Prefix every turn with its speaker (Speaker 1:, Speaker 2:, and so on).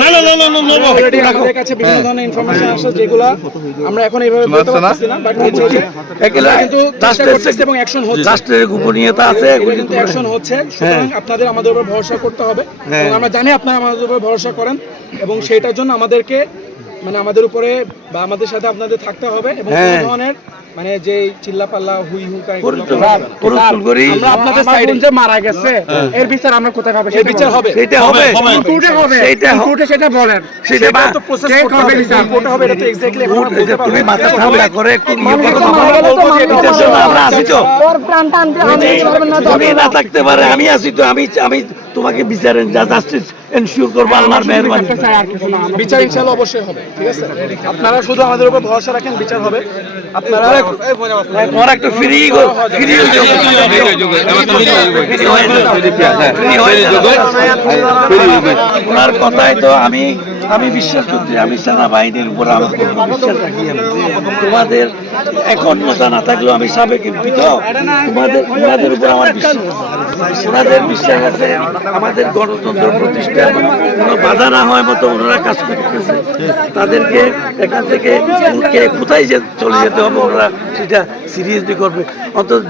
Speaker 1: না না না না না না, না।
Speaker 2: আমাদের কাছে বিভিন্ন ধরনের ইনফরমেশন আসছে যেগুলো আমরা এখন এইভাবে বলতে পারছি না? বাট হচ্ছে যে
Speaker 3: এগুলা
Speaker 2: কিন্তু চেষ্টা এবং অ্যাকশন হচ্ছে।
Speaker 3: রাষ্ট্রের গোপনীয়তা আছে
Speaker 2: কিন্তু অ্যাকশন হচ্ছে সুতরাং আপনাদের আমাদের উপর ভরসা করতে হবে।
Speaker 3: হ্যাঁ।
Speaker 2: এবং আমরা জানি আপনারা আমাদের উপর ভরসা করেন এবং সেটার জন্য আমাদেরকে মানে আমাদের উপরে বা আমাদের সাথে আপনাদের থাকতে হবে এবং
Speaker 3: হ্যাঁ।
Speaker 2: ধরনের মানে যে চিল্লাপাল্লা হুই হুকা এগুলো
Speaker 3: পরিচয়-
Speaker 2: করা। যাবে না।
Speaker 3: পরিচয় করি
Speaker 2: আমরা আপনাদের
Speaker 4: আমার যে মারা গেছে এর বিচার আমরা কোথায় পাবো
Speaker 2: এর বিচার হবে
Speaker 3: সেটা হবে।
Speaker 4: কোর্টে হবে
Speaker 3: হবে।
Speaker 4: কোর্টে সেটা বলেন।
Speaker 3: সেটা
Speaker 2: সেটা তো প্রসেস হবে?
Speaker 4: বিচার?
Speaker 2: কোর্টে হবে এটা তো এক্স্যাক্টলি
Speaker 3: তুমি মাথা ঠান্ডা করে একটু আমরা আছি তো
Speaker 4: ওর প্রাণ আনতে পারবেন না
Speaker 3: থাকতে পারে আমি আছি তো আমি আমি তোমাকে বিচারেন যা জাস্টিস এনশিওর করব আল্লাহর মেহরবানি
Speaker 2: বিচার ইনশাআল্লাহ অবশ্যই হবে ঠিক আছে আপনারা শুধু আমাদের উপর ভরসা রাখেন বিচার হবে আপনারা
Speaker 3: তোমার একটা ফ্রি ফ্রি ওনার কথাই তো আমি আমি বিশ্বাস করছি আমি সেনাবাহিনীর উপর আমার বিশ্বাস রাখি তোমাদের এখন মজা না থাকলেও আমি সাবেক এমপি তো তোমাদের ওনাদের উপর আমার বিশ্বাস ওনাদের বিশ্বাস আছে আমাদের গণতন্ত্র প্রতিষ্ঠা কোনো বাধা না হয় মতো ওনারা কাজ করতেছে। তাদেরকে এখান থেকে কোথায় যে চলে যেতে হবে, ওনারা সেটা সিরিয়াসলি করবে। অন্তত